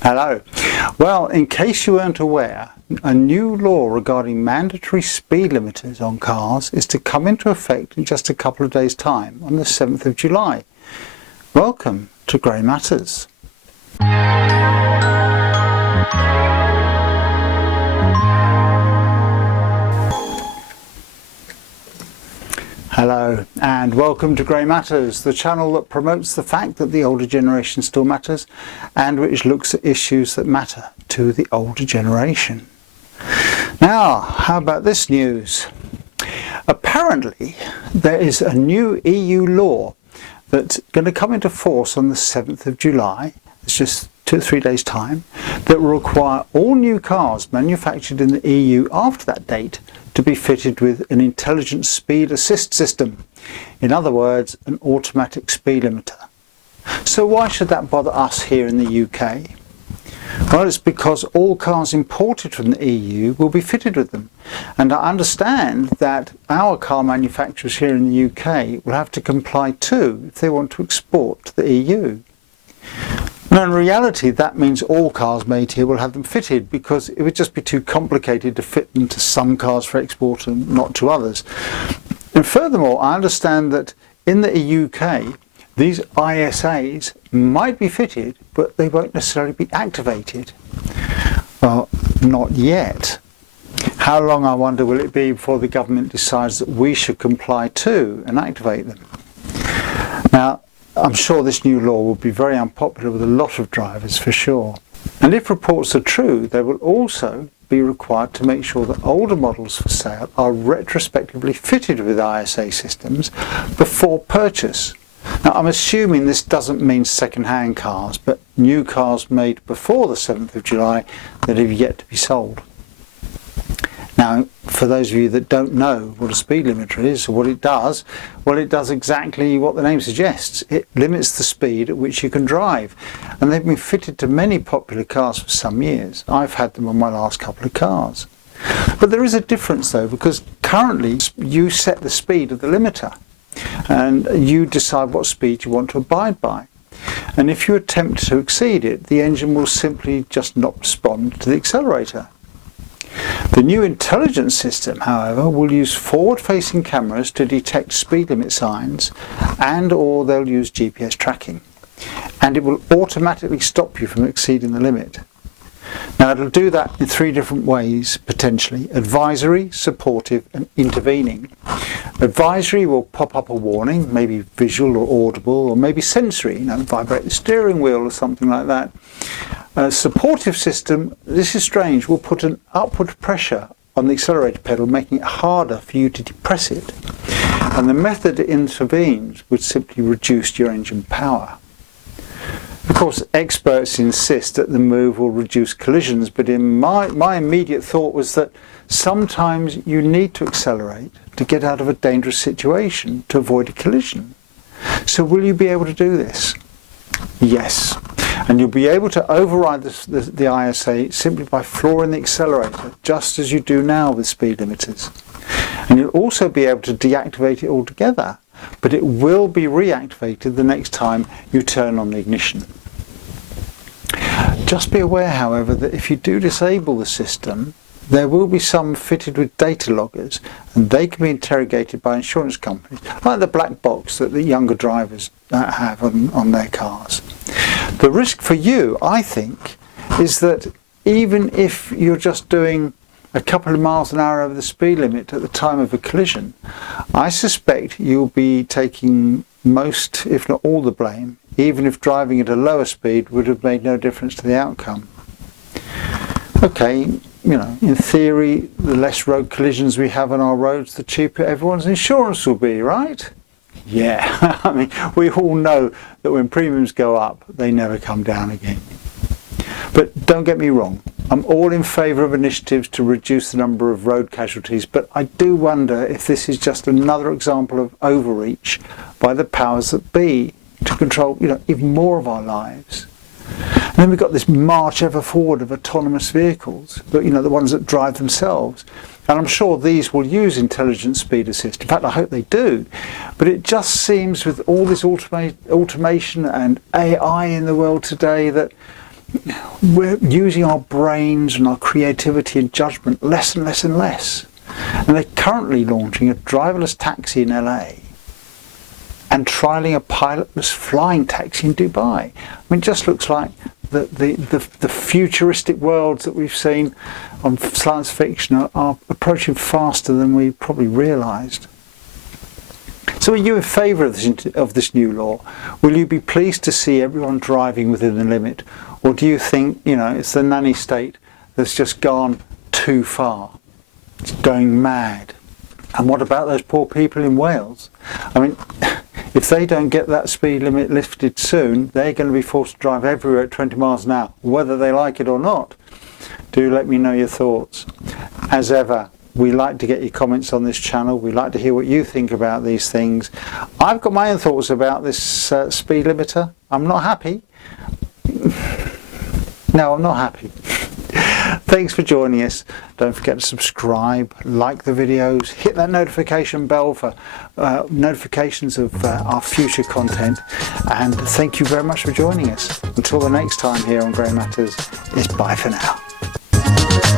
Hello. Well, in case you weren't aware, a new law regarding mandatory speed limiters on cars is to come into effect in just a couple of days' time on the 7th of July. Welcome to Grey Matters. Hello and welcome to Grey Matters, the channel that promotes the fact that the older generation still matters and which looks at issues that matter to the older generation. Now, how about this news? Apparently there is a new EU law that's going to come into force on the 7th of July, it's just 2 or 3 days time, that will require all new cars manufactured in the EU after that date to be fitted with an intelligent speed assist system. In other words, an automatic speed limiter. So why should that bother us here in the UK? Well, it's because all cars imported from the EU will be fitted with them. And I understand that our car manufacturers here in the UK will have to comply too if they want to export to the EU. Now, in reality, that means all cars made here will have them fitted, because it would just be too complicated to fit them to some cars for export and not to others. And furthermore, I understand that in the UK, these ISAs might be fitted, but they won't necessarily be activated. Well, not yet. How long, I wonder, will it be before the government decides that we should comply too and activate them? Now, I'm sure this new law will be very unpopular with a lot of drivers for sure. And if reports are true, they will also be required to make sure that older models for sale are retrospectively fitted with ISA systems before purchase. Now, I'm assuming this doesn't mean second-hand cars, but new cars made before the 7th of July that have yet to be sold. Now, for those of you that don't know what a speed limiter is or what it does, well, it does exactly what the name suggests. It limits the speed at which you can drive. And they've been fitted to many popular cars for some years. I've had them on my last couple of cars. But there is a difference though, because currently you set the speed of the limiter and you decide what speed you want to abide by. And if you attempt to exceed it, the engine will simply just not respond to the accelerator. The new intelligence system, however, will use forward-facing cameras to detect speed limit signs, and or they'll use GPS tracking. And it will automatically stop you from exceeding the limit. Now, it'll do that in 3 different ways, potentially: advisory, supportive and intervening. Advisory will pop up a warning, maybe visual or audible, or maybe sensory, vibrate the steering wheel or something like that. A supportive system, this is strange, will put an upward pressure on the accelerator pedal, making it harder for you to depress it. And the method it intervenes would simply reduce your engine power. Of course, experts insist that the move will reduce collisions, but in my immediate thought was that sometimes you need to accelerate to get out of a dangerous situation to avoid a collision. So will you be able to do this? Yes. And you'll be able to override the ISA simply by flooring the accelerator, just as you do now with speed limiters. And you'll also be able to deactivate it altogether, but it will be reactivated the next time you turn on the ignition. Just be aware, however, that if you do disable the system, there will be some fitted with data loggers, and they can be interrogated by insurance companies, like the black box that the younger drivers have on their cars. The risk for you, I think, is that even if you're just doing a couple of miles an hour over the speed limit at the time of a collision, I suspect you'll be taking most, if not all, the blame, even if driving at a lower speed would have made no difference to the outcome. Okay, in theory, the less road collisions we have on our roads, the cheaper everyone's insurance will be, right? Yeah, I mean, we all know that when premiums go up, they never come down again. But don't get me wrong, I'm all in favour of initiatives to reduce the number of road casualties, but I do wonder if this is just another example of overreach by the powers that be to control, even more of our lives. And then we've got this march ever forward of autonomous vehicles, but the ones that drive themselves. And I'm sure these will use intelligent speed assist. In fact, I hope they do. But it just seems with all this automation and AI in the world today that we're using our brains and our creativity and judgment less and less and less. And they're currently launching a driverless taxi in LA and trialling a pilotless flying taxi in Dubai. I mean, it just looks like the futuristic worlds that we've seen on science fiction are approaching faster than we probably realised. So are you in favour of this new law? Will you be pleased to see everyone driving within the limit? Or do you think, it's the nanny state that's just gone too far? It's going mad. And what about those poor people in Wales? I mean, if they don't get that speed limit lifted soon, they're going to be forced to drive everywhere at 20 miles an hour, whether they like it or not. Do let me know your thoughts. As ever, we like to get your comments on this channel. We like to hear what you think about these things. I've got my own thoughts about this speed limiter. I'm not happy. No, I'm not happy. Thanks for joining us. Don't forget to subscribe, like the videos, hit that notification bell for notifications of our future content. And thank you very much for joining us. Until the next time here on Grey Matters, it's bye for now.